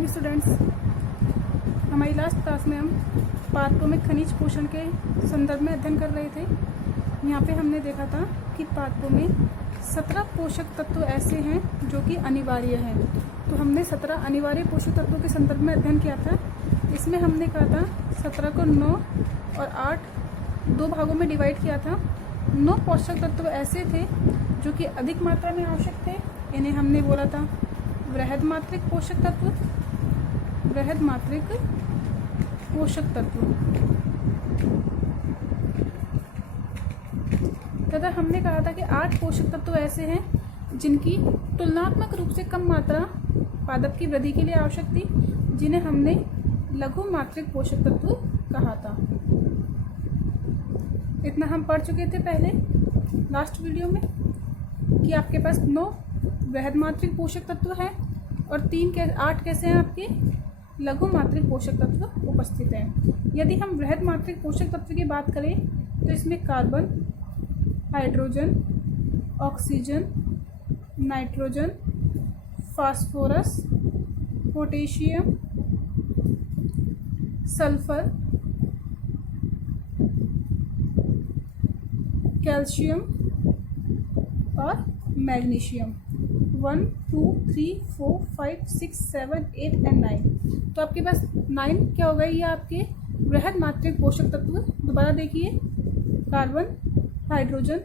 Morning students. हमारी last class में हम पादपों में खनिज पोषण के संदर्भ में अध्ययन कर रहे थे। यहाँ पे हमने देखा था कि पादपों में 17 पोषक तत्व ऐसे हैं जो कि अनिवार्य हैं। तो हमने 17 अनिवार्य पोषक तत्वों के संदर्भ में अध्ययन किया था। इसमें हमने कहा था 17 को 9 और 8 दो भागों में डिवाइड किया था। 9 पोषक तत्व ऐसे थे जो कि अधिक मात्रा में आवश्यक थे। इन्हें हमने बोला था वृहद मात्रिक पोषक तत्व, वृहद मात्रिक पोषक तत्व। तथा हमने कहा था कि 8 पोषक तत्व ऐसे हैं जिनकी तुलनात्मक रूप से कम मात्रा पादप की वृद्धि के लिए आवश्यक थी, जिन्हें हमने लघु मात्रिक पोषक तत्व कहा था। इतना हम पढ़ चुके थे पहले लास्ट वीडियो में कि आपके पास 9 वृहद मात्रिक पोषक तत्व है और 8 कैसे हैं आपके लघु मात्रिक पोषक तत्व उपस्थित हैं। यदि हम वृहद मात्रिक पोषक तत्व की बात करें तो इसमें carbon, hydrogen, oxygen, nitrogen, phosphorus, potassium, sulphur, calcium और मैग्नीशियम 1, 2, 3, 4, 5, 6, 7, 8 एंड 9। तो आपके पास 9 क्या हो गए? ये आपके वृहद मात्रिक पोषक तत्व। दोबारा देखिए, carbon, hydrogen,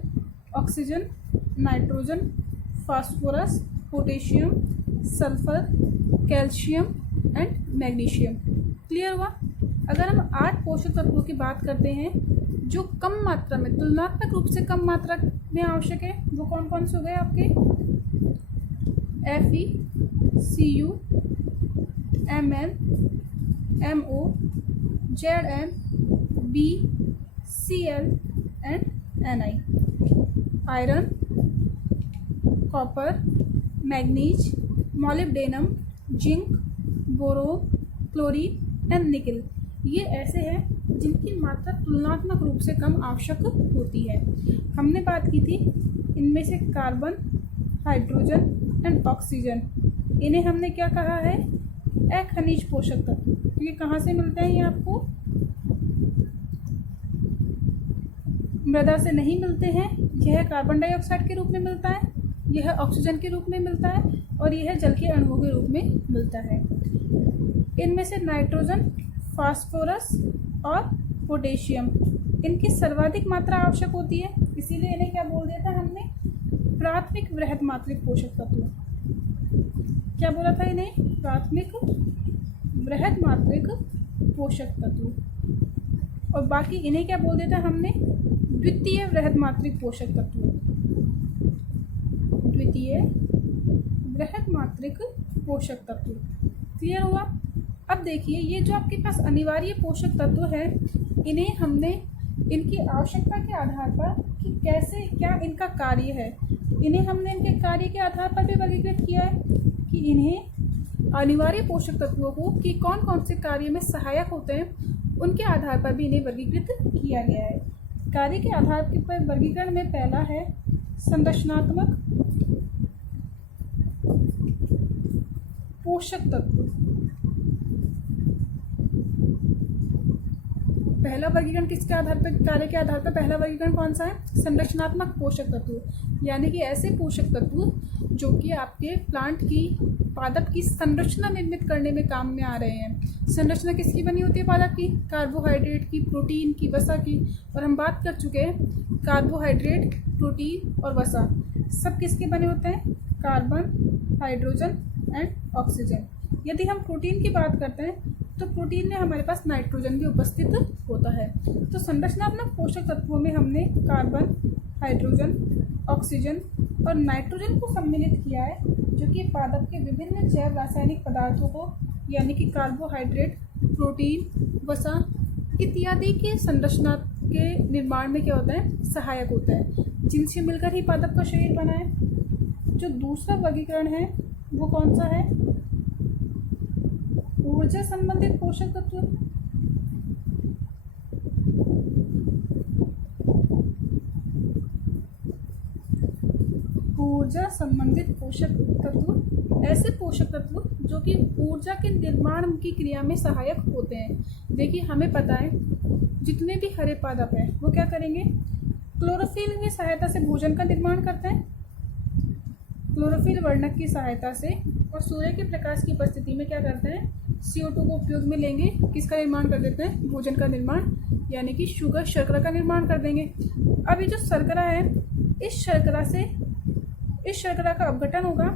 oxygen, nitrogen, phosphorus, potassium, sulphur, calcium and magnesium. Clear हुआ? अगर हम 8 पोषक तत्वों की बात करते हैं जो कम मात्रा में, तुलनात्मक रूप से कम मात्रा में आवश्यक है, वो कौन कौन से हो गए आपके? Fe, Cu, Mn, Mo, Zn, B, Cl and Ni। Iron, copper, manganese, molybdenum, zinc, boron, chlorine and निकल। ये ऐसे हैं जिनकी मात्रा तुलनात्मक रूप से कम आवश्यक होती है। हमने बात की थी इनमें से कार्बन, हाइड्रोजन एंड ऑक्सीजन, इन्हें हमने क्या कहा है? अखनिज पोषक तत्व। ये कहाँ से मिलते हैं? ये आपको मृदा से नहीं मिलते हैं। यह कार्बन डाइऑक्साइड के रूप में मिलता है, यह ऑक्सीजन के रूप में मिलता है और यह जल के अणुओं के रूप में मिलता है। इनमें से नाइट्रोजन, फास्फोरस और पोटेशियम, इनकी सर्वाधिक मात्रा आवश्यक होती है, इसीलिए इन्हें क्या बोल दिया था हमने? प्राथमिक वृहद मात्रिक पोषक तत्व। क्या बोला था इन्हें? प्राथमिक वृहद मात्रिक पोषक तत्व। और बाकी इन्हें क्या बोल दिया था हमने? द्वितीय वृहद मात्रिक पोषक तत्व। द्वितीय वृहद मात्रिक पोषक तत्व। क्लियर हुआ? अब देखिए, ये जो आपके पास अनिवार्य पोषक तत्व है, इन्हें हमने इनकी आवश्यकता के आधार पर कि कैसे, क्या इनका कार्य है, इन्हें हमने इनके कार्य के आधार पर भी वर्गीकृत किया है कि इन्हें अनिवार्य पोषक तत्वों को कि कौन कौन से कार्य में सहायक होते हैं, उनके आधार पर भी इन्हें वर्गीकृत किया गया है। कार्य के आधार पर वर्गीकरण में पहला है संरचनात्मक पोषक तत्व। पहला वर्गीकरण किसके आधार पर? कार्य के आधार पर पहला वर्गीकरण कौन सा है? संरचनात्मक पोषक तत्व, यानी कि ऐसे पोषक तत्व जो कि आपके प्लांट की, पादप की संरचना निर्मित करने में काम में आ रहे हैं। संरचना किसकी बनी होती है पादप की? कार्बोहाइड्रेट की, प्रोटीन की, वसा की। और हम बात कर चुके हैं कार्बोहाइड्रेट, प्रोटीन और वसा सब किसके बने होते हैं? Carbon, hydrogen and oxygen. यदि हम प्रोटीन की बात करते हैं तो प्रोटीन में हमारे पास नाइट्रोजन भी उपस्थित होता है। तो संरचनात्मक पोषक तत्वों में हमने कार्बन, हाइड्रोजन, ऑक्सीजन और नाइट्रोजन को सम्मिलित किया है, जो कि पादप के विभिन्न जैव रासायनिक पदार्थों को, यानी कि कार्बोहाइड्रेट, प्रोटीन, वसा इत्यादि के संरचना के निर्माण में क्या होता है? सहायक होता है, जिनसे मिलकर ही पादप का शरीर बना है। जो दूसरा वर्गीकरण है वो कौन सा है? ऊर्जा संबंधित पोषक तत्व। ऊर्जा संबंधित पोषक तत्व ऐसे पोषक तत्व जो कि ऊर्जा के निर्माण की क्रिया में सहायक होते हैं। देखिए हमें पता है जितने भी हरे पादप हैं वो क्या करेंगे, क्लोरोफिल की सहायता से भोजन का निर्माण करते हैं, क्लोरोफिल वर्णक की सहायता से, और सूर्य के प्रकाश की उपस्थिति में क्या करते हैं, CO2 को उपयोग में लेंगे, किसका निर्माण कर देते हैं, भोजन का निर्माण, यानी कि शुगर शर्करा का निर्माण कर देंगे। अब ये जो शर्करा है, इस शर्करा का अपघटन होगा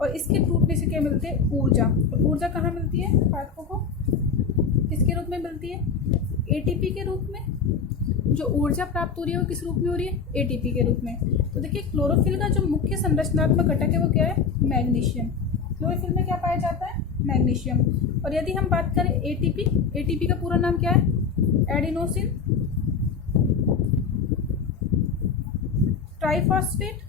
और इसके टूटने से क्या मिलती है, ऊर्जा। और ऊर्जा कहाँ मिलती है, पादपों को किसके रूप में मिलती है, ATP के रूप में। जो ऊर्जा प्राप्त हो रही है वो किस रूप में हो रही है, ATP के रूप में। तो देखिए क्लोरोफिल का जो मुख्य संरचनात्मक घटक है वो क्या है, मैग्नीशियम। क्लोरोफिल में क्या पाया जाता है, मैग्नीशियम। और यदि हम बात करें ATP का पूरा नाम क्या है, एडिनोसिन ट्राइफॉस्फेट,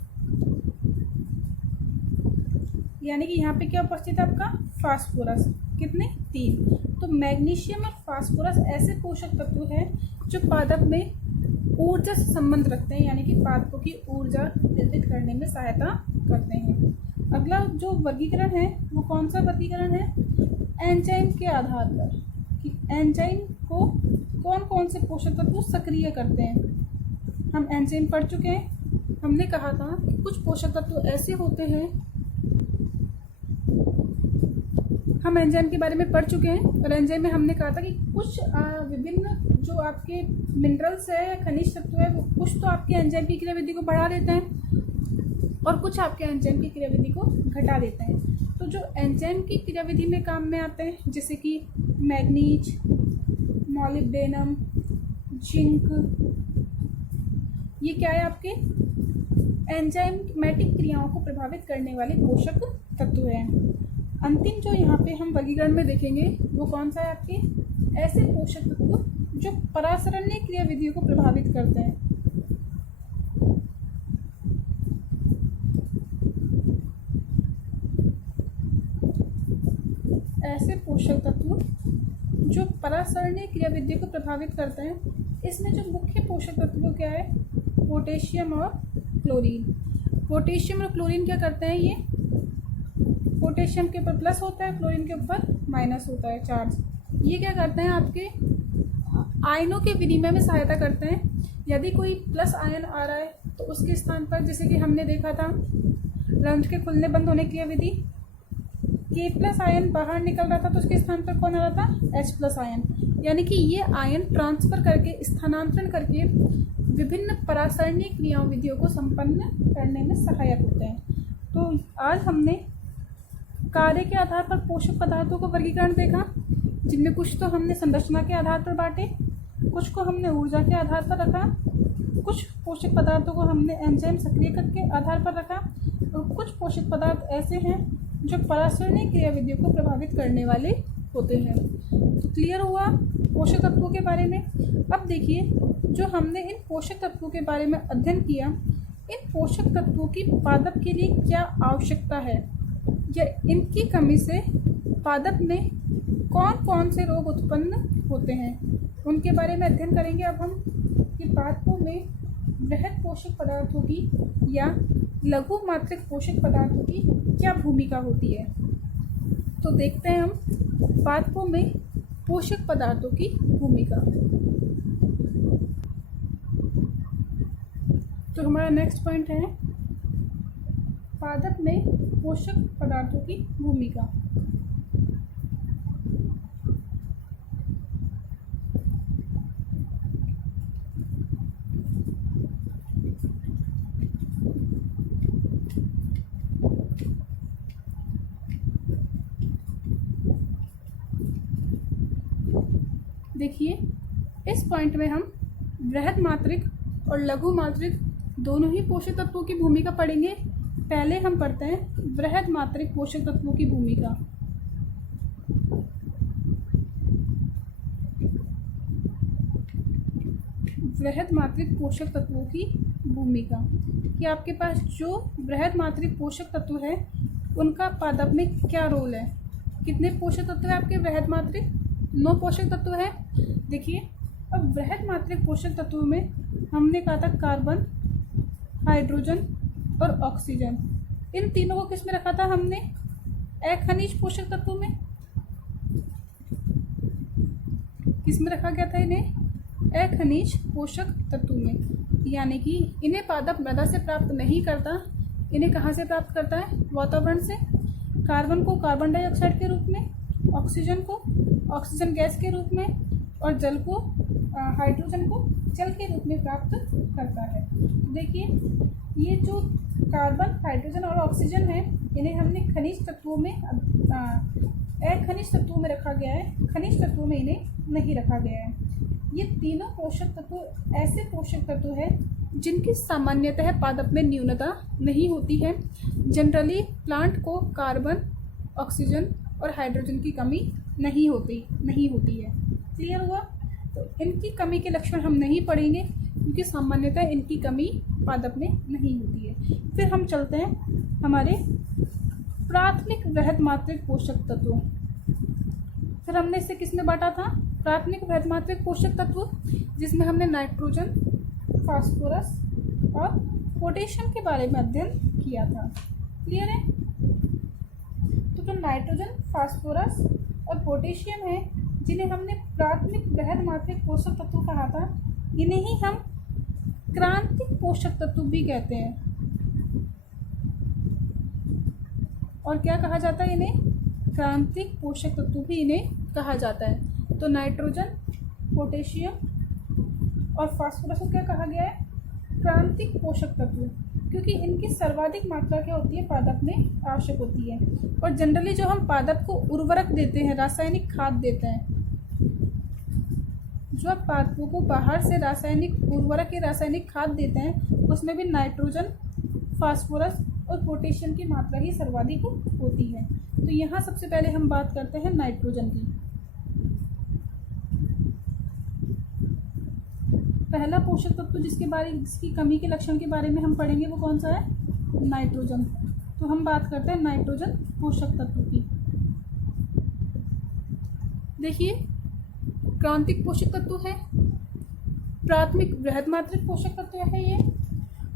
यानी कि यहाँ पे क्या उपस्थित है आपका, फास्फोरस। कितने, 3। तो मैग्नीशियम और फास्फोरस ऐसे पोषक तत्व हैं जो पादप में ऊर्जा से संबंध रखते हैं, यानी कि पादपों की ऊर्जा निर्मित करने में सहायता करते हैं। अगला जो वर्गीकरण है वो कौन सा वर्गीकरण है, एंजाइम के आधार पर, कि एंजाइम को कौन कौन से पोषक तत्व सक्रिय करते हैं। हम एंजाइम पढ़ चुके हैं, हमने कहा था कि कुछ पोषक तत्व ऐसे होते हैं, हम एंजाइम के बारे में पढ़ चुके हैं। और एंजाइम में हमने कहा था कि कुछ विभिन्न जो आपके मिनरल्स है या खनिज तत्व है वो कुछ तो आपके एंजाइम की क्रियाविधि को बढ़ा देते हैं और कुछ आपके एंजाइम की क्रियाविधि को घटा देते हैं। तो जो एंजाइम की क्रियाविधि में काम में आते हैं जैसे कि मैग्नीज, मॉलिब्डेनम, जिंक, ये क्या है आपके एंजाइमेटिक क्रियाओं को प्रभावित करने वाले पोषक तत्व हैं। अंतिम जो यहाँ पे हम वर्गीकरण में देखेंगे वो कौन सा है, आपके ऐसे पोषक तत्व जो परासरणीय क्रियाविधियों को प्रभावित करते हैं। ऐसे पोषक तत्व जो परासरणीय क्रियाविधियों को प्रभावित करते हैं, इसमें जो मुख्य पोषक तत्व क्या है, पोटेशियम और क्लोरीन। पोटेशियम और क्लोरीन क्या करते हैं, ये पोटेशियम के ऊपर प्लस होता है, क्लोरीन के ऊपर माइनस होता है चार्ज। ये क्या करते हैं, आपके आयनों के विनिमय में सहायता करते हैं। यदि कोई प्लस आयन आ रहा है तो उसके स्थान पर, जैसे कि हमने देखा था रंध्र के खुलने बंद होने की विधि, K+ आयन बाहर निकल रहा था तो उसके स्थान पर कौन आ रहा था, H+ आयन। यानी कि ये आयन ट्रांसफर करके, स्थानांतरण करके विभिन्न परासरणीय क्रियाओं विधियों को संपन्न करने में सहायक होते हैं। तो आज हमने कार्य के आधार पर पोषक पदार्थों को वर्गीकरण देखा, जिनमें कुछ तो हमने संरचना के आधार पर बांटे, कुछ को हमने ऊर्जा के आधार पर रखा, कुछ पोषक पदार्थों को हमने एंजाइम सक्रियक के आधार पर रखा, और कुछ पोषक पदार्थ ऐसे हैं जो परासरणीय क्रियाविधियों को प्रभावित करने वाले होते हैं। तो क्लियर हुआ पोषक तत्वों के बारे में। अब देखिए जो हमने इन पोषक तत्वों के बारे में अध्ययन किया, इन पोषक तत्वों की पादप के लिए क्या आवश्यकता है, या इनकी कमी से पादप में कौन कौन से रोग उत्पन्न होते हैं, उनके बारे में अध्ययन करेंगे। अब हम कि पादपों में बृहद पोषक पदार्थों की या लघु मात्रिक पोषक पदार्थों की क्या भूमिका होती है। तो देखते हैं हम पादपों में पोषक पदार्थों की भूमिका। तो हमारा नेक्स्ट पॉइंट है पादप में पोषक पदार्थों की भूमिका। देखिए इस पॉइंट में हम बृहद मात्रिक और लघु मात्रिक दोनों ही पोषक तत्वों की भूमिका पढ़ेंगे। पहले हम पढ़ते हैं बृहद मात्रिक पोषक तत्वों की भूमिका। बृहद मात्रिक पोषक तत्वों की भूमिका कि आपके पास जो बृहद मात्रिक पोषक तत्व है उनका पादप में क्या रोल है। कितने पोषक तत्व है आपके बृहद मात्रिक, 9 पोषक तत्व है। देखिए अब बृहद मात्रिक पोषक तत्वों में हमने कहा था कार्बन, हाइड्रोजन और ऑक्सीजन, इन तीनों को किस में रखा था हमने, अखनिज पोषक तत्वों में, किसमें रखा गया था इन्हें? अखनिज पोषक तत्वों में। यानी कि इन्हें पादप मृदा से प्राप्त नहीं करता, इन्हें कहाँ से प्राप्त करता है? वातावरण से। कार्बन को कार्बन डाइऑक्साइड के रूप में, ऑक्सीजन को ऑक्सीजन गैस के रूप में, और जल को हाइड्रोजन को जल के रूप में प्राप्त करता है। देखिए ये जो कार्बन, हाइड्रोजन और ऑक्सीजन है, इन्हें हमने खनिज तत्वों में अखनिज तत्वों में रखा गया है, खनिज तत्वों में इन्हें नहीं रखा गया है। ये तीनों पोषक तत्व ऐसे पोषक तत्व हैं जिनकी सामान्यतः पादप में न्यूनता नहीं होती है। जनरली प्लांट को कार्बन, ऑक्सीजन और हाइड्रोजन की कमी नहीं होती है। क्लियर हुआ? तो इनकी कमी के लक्षण हम नहीं पढ़ेंगे क्योंकि सामान्यतः इनकी कमी पादप में नहीं होती है। फिर हम चलते हैं हमारे प्राथमिक वृहद मात्रिक पोषक तत्वों। फिर हमने इसे किस में बांटा था? प्राथमिक वृहद मात्रिक पोषक तत्व, जिसमें हमने नाइट्रोजन, फास्फोरस और पोटेशियम के बारे में अध्ययन किया था। क्लियर है? तो जो नाइट्रोजन, फास्फोरस और पोटेशियम है, जिन्हें हमने प्राथमिक वृहद मात्रिक पोषक तत्व कहा था, इन्हें ही हम क्रांतिक पोषक तत्व भी कहते हैं। और क्या कहा जाता है इन्हें? क्रांतिक पोषक तत्व भी इन्हें कहा जाता है। तो नाइट्रोजन, पोटेशियम और फास्फोरस को क्या कहा गया है? क्रांतिक पोषक तत्व, क्योंकि इनकी सर्वाधिक मात्रा क्या होती है? पादप में आवश्यक होती है। और जनरली जो हम पादप को उर्वरक देते हैं, रासायनिक खाद देते हैं, जो आप पादपों को बाहर से रासायनिक उर्वरक या रासायनिक खाद देते हैं, उसमें भी नाइट्रोजन, फास्फोरस और पोटेशियम की मात्रा ही सर्वाधिक होती है। तो यहाँ सबसे पहले हम बात करते हैं नाइट्रोजन की। पहला पोषक तत्व जिसकी कमी के लक्षण के बारे में हम पढ़ेंगे वो कौन सा है? नाइट्रोजन। तो हम बात करते हैं नाइट्रोजन पोषक तत्व की। देखिए क्रांतिक पोषक तत्व है, प्राथमिक वृहद मात्रिक पोषक तत्व है। ये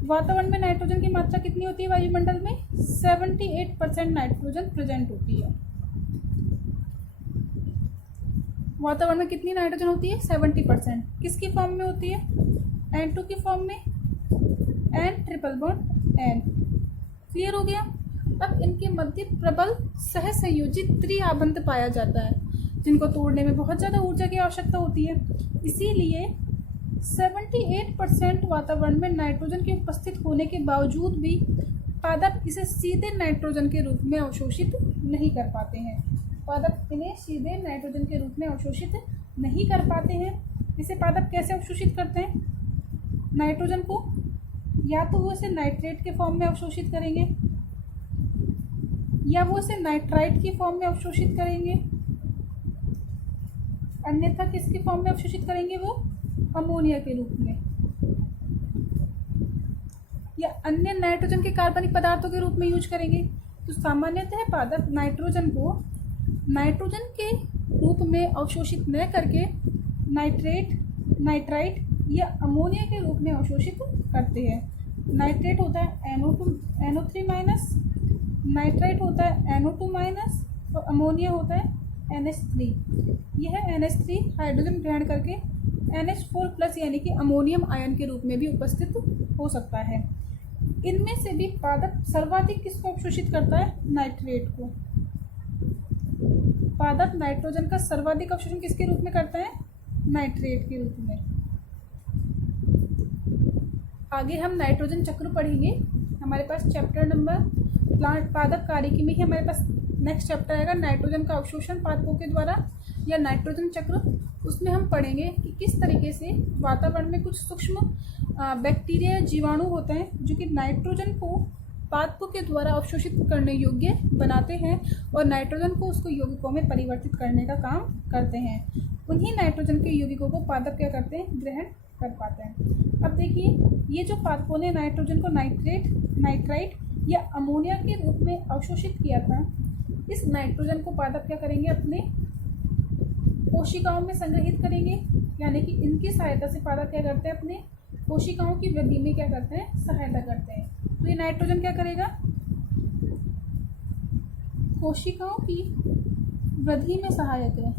वातावरण में नाइट्रोजन की मात्रा कितनी होती है? वायुमंडल में 78% नाइट्रोजन प्रेजेंट होती है। वातावरण में कितनी नाइट्रोजन होती है? 70%। किसकी फॉर्म में होती है? N2 की फॉर्म में, N triple bond N। Clear हो गया? अब इनके मध्य प्रबल सहसंयोजित त्रिआबंत पाया जाता है, जिनको तोड़ने में बहुत ज़्यादा ऊर्जा की आवश्यकता होती है। इसीलिए 78% वातावरण में नाइट्रोजन के उपस्थित होने के बावजूद भी पादप इसे सीधे नाइट्रोजन के रूप में अवशोषित नहीं कर पाते हैं। पादप इन्हें सीधे नाइट्रोजन के रूप में अवशोषित नहीं कर पाते हैं। इसे पादप कैसे अवशोषित करते हैं? नाइट्रोजन को या तो वो इसे नाइट्रेट के फॉर्म में अवशोषित करेंगे, या वो इसे नाइट्राइट की फॉर्म में अवशोषित करेंगे, अन्यथा किसकी फॉर्म में अवशोषित करेंगे? वो अमोनिया के रूप में, या अन्य नाइट्रोजन के कार्बनिक पदार्थों के रूप में यूज करेंगे। तो सामान्यतः पादप नाइट्रोजन को नाइट्रोजन के रूप में अवशोषित न करके नाइट्रेट, नाइट्राइट या अमोनिया के रूप में अवशोषित करते हैं। नाइट्रेट होता है NO3 माइनस, नाइट्राइट होता है NO2 माइनस और अमोनिया होता है NH3। यह NH3 हाइड्रोजन ग्रहण करके NH4 प्लस यानी कि अमोनियम आयन के रूप में भी उपस्थित हो सकता है। इनमें से भी पादप सर्वाधिक किसको अवशोषित करता है? नाइट्रेट को। पादप नाइट्रोजन का सर्वाधिक अवशोषण किसके रूप में करता है? नाइट्रेट के रूप में। आगे हम नाइट्रोजन चक्र पढ़ेंगे। हमारे पास चैप्टर नंबर प्लांट पादप कार्यकी में ही हमारे पास नेक्स्ट चैप्टर आएगा नाइट्रोजन का अवशोषण पादपों के द्वारा या नाइट्रोजन चक्र। उसमें हम पढ़ेंगे कि किस तरीके से वातावरण में कुछ सूक्ष्म बैक्टीरिया, जीवाणु होते हैं जो कि नाइट्रोजन को पादपों के द्वारा अवशोषित करने योग्य बनाते हैं और नाइट्रोजन को उसको यौगिकों में परिवर्तित करने का काम करते हैं। उन्हीं नाइट्रोजन के यौगिकों को पादप क्या करते हैं? ग्रहण कर पाते हैं। अब देखिए ये जो पादपों ने नाइट्रोजन को नाइट्रेट, नाइट्राइट या अमोनिया के रूप में अवशोषित किया था, इस नाइट्रोजन को पादप क्या करेंगे? अपने कोशिकाओं में संग्रहित करेंगे। यानी कि इनकी सहायता से पादप क्या करते हैं? अपने कोशिकाओं की वृद्धि में क्या करते हैं? सहायता करते हैं। तो ये नाइट्रोजन क्या करेगा? कोशिकाओं की वृद्धि में सहायक है।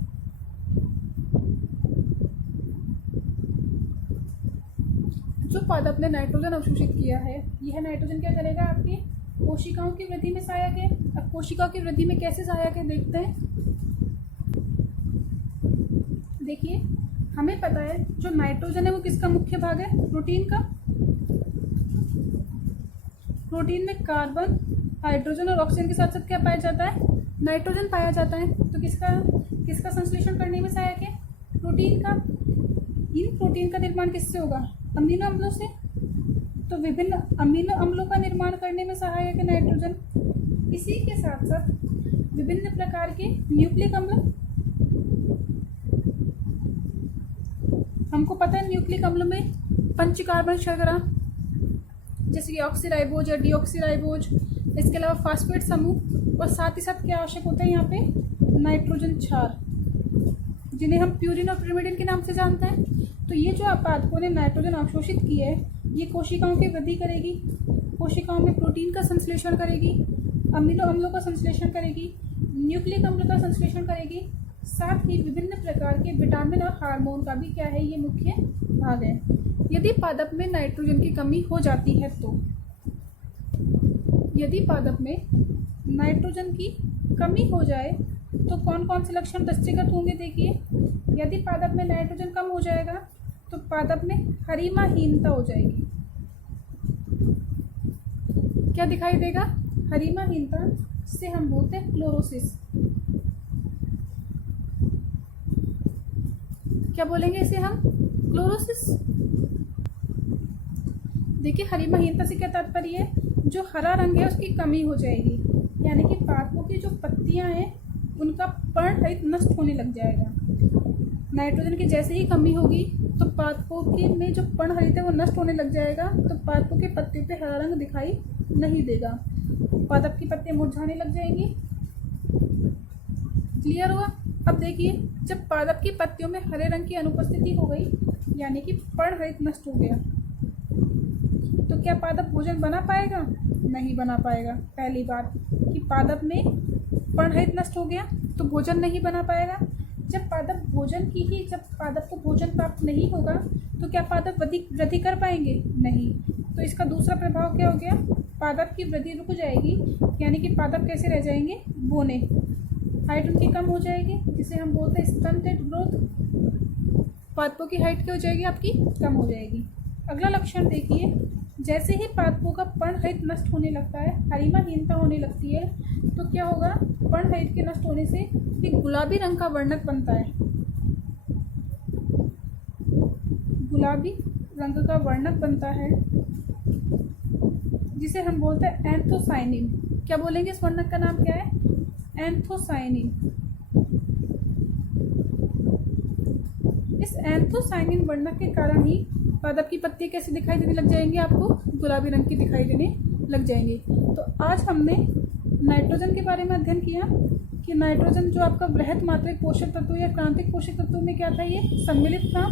जो पादप ने नाइट्रोजन अवशोषित किया है, यह नाइट्रोजन क्या करेगा, आपकी कोशिकाओं की वृद्धि में सहायक है। अब कोशिकाओं की वृद्धि में कैसे सहायक है देखते हैं। देखिए, हमें पता है जो नाइट्रोजन है वो किसका मुख्य भाग है, प्रोटीन का। प्रोटीन में कार्बन, हाइड्रोजन और ऑक्सीजन के साथ साथ क्या पाया जाता है, नाइट्रोजन पाया जाता है। तो किसका संश्लेषण करने में सहायक है, प्रोटीन का। इन प्रोटीन का निर्माण किससे होगा, अमीनो अम्लों से। तो विभिन्न अमीनो अम्लों का निर्माण करने में सहायक है नाइट्रोजन। इसी के साथ साथ विभिन्न प्रकार के न्यूक्लिक अम्ल, हमको पता है न्यूक्लिक अम्ल में पंचकार्बन शर्करा जैसे कि ऑक्सीराइबोज या डीऑक्सीराइबोज, इसके अलावा फास्फेट समूह, और साथ ही साथ क्या आवश्यक होता है यहाँ पे, नाइट्रोजन क्षार, जिन्हें हम प्यूरिन और pyrimidine के नाम से जानते हैं। तो ये जो पादपों ने नाइट्रोजन अवशोषित की है, ये कोशिकाओं की वृद्धि करेगी, कोशिकाओं में प्रोटीन का संश्लेषण करेगी, अमीनो अम्लों का संश्लेषण करेगी, न्यूक्लिक अम्ल का संश्लेषण करेगी, साथ ही विभिन्न प्रकार के विटामिन और हार्मोन का भी क्या है, ये मुख्य भाग है। यदि पादप में नाइट्रोजन की कमी हो जाती है तो, यदि पादप में नाइट्रोजन की कमी हो जाए तो कौन कौन से लक्षण दृष्टिगत होंगे। देखिए, यदि पादप में नाइट्रोजन कम हो जाएगा तो पादप में हरिमाहीनता हो जाएगी। क्या दिखाई देगा, हरिमाहीनता, से हम बोलते हैं क्लोरोसिस। क्या बोलेंगे इसे हम, क्लोरोसिस। देखिए, हरिमाहीनता से क्या तात्पर्य है, जो हरा रंग है उसकी कमी हो जाएगी, यानी कि पादपों की जो पत्तियां हैं उनका पर्णरहित नष्ट होने लग जाएगा। नाइट्रोजन की जैसे ही कमी होगी तो पादपों के में जो पर्णहरित है वो नष्ट होने लग जाएगा, तो पादपों के पत्ते पे हरा रंग दिखाई नहीं देगा, पादप की पत्तियां मुरझाने लग जाएंगी। क्लियर हुआ। अब देखिए, जब पादप की पत्तियों में हरे रंग की अनुपस्थिति हो गई, यानी कि पर्णहरित नष्ट हो गया, तो क्या पादप भोजन बना पाएगा, नहीं बना पाएगा। पहली बात कि पादप में पर्णरहित नष्ट हो गया तो भोजन नहीं बना पाएगा। जब पादप को भोजन प्राप्त नहीं होगा तो क्या पादप वृद्धि कर पाएंगे, नहीं। तो इसका दूसरा प्रभाव क्या हो गया, पादप की वृद्धि रुक जाएगी, यानी कि पादप कैसे रह जाएंगे, बोने, हाइट उनकी कम हो जाएगी, जिसे हम बोलते हैं स्टंटेड ग्रोथ। पादपों की हाइट क्या हो जाएगी, आपकी कम हो जाएगी। अगला लक्षण देखिए, जैसे ही पादपों का पर्णरहित नष्ट होने लगता है, हरिमाहीनता होने लगती है, तो क्या होगा, पर्णरहित के नष्ट होने से एक गुलाबी रंग का वर्णक बनता है, गुलाबी रंग का वर्णक बनता है, जिसे हम बोलते हैं एंथोसाइनिन। क्या बोलेंगे, इस वर्णक का नाम क्या है, एंथोसाइनिन। इस एंथोसाइनिन वर्णक के कारण ही पादप की पत्तियां कैसी दिखाई देने लग जाएंगी, आपको गुलाबी रंग की दिखाई देने लग जाएंगी। तो आज हमने नाइट्रोजन के बारे में अध्ययन किया कि नाइट्रोजन जो आपका बृहत मात्रिक पोषक तत्व या क्रांतिक पोषक तत्व में क्या था, ये सम्मिलित था।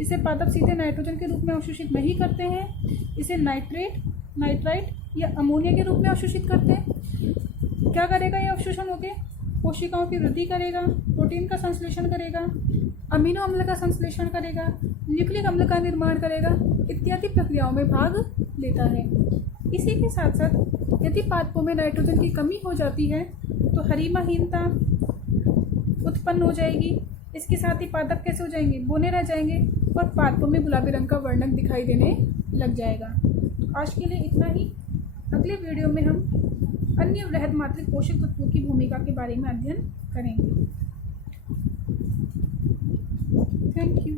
इसे पादप सीधे नाइट्रोजन के रूप में अवशोषित नहीं करते हैं, इसे नाइट्रेट, नाइट्राइट या अमोनिया के रूप में अवशोषित करते हैं। क्या करेगा ये अवशोषण होकर, कोशिकाओं की वृद्धि करेगा, प्रोटीन का संश्लेषण करेगा, अमीनो अम्ल का संश्लेषण करेगा, न्यूक्लिक अम्ल का निर्माण करेगा, इत्यादि प्रक्रियाओं में भाग लेता है। इसी के साथ साथ यदि पादपों में नाइट्रोजन की कमी हो जाती है तो हरिमाहीनता उत्पन्न हो जाएगी। इसके साथ ही पादप कैसे हो जाएंगे, बोने रह जाएंगे और पादपों में गुलाबी रंग का वर्णक दिखाई देने लग जाएगा। तो आज के लिए इतना ही। अगले वीडियो में हम अन्य बृहद मात्रिक पोषक तत्वों की भूमिका के बारे में अध्ययन करेंगे। Thank you.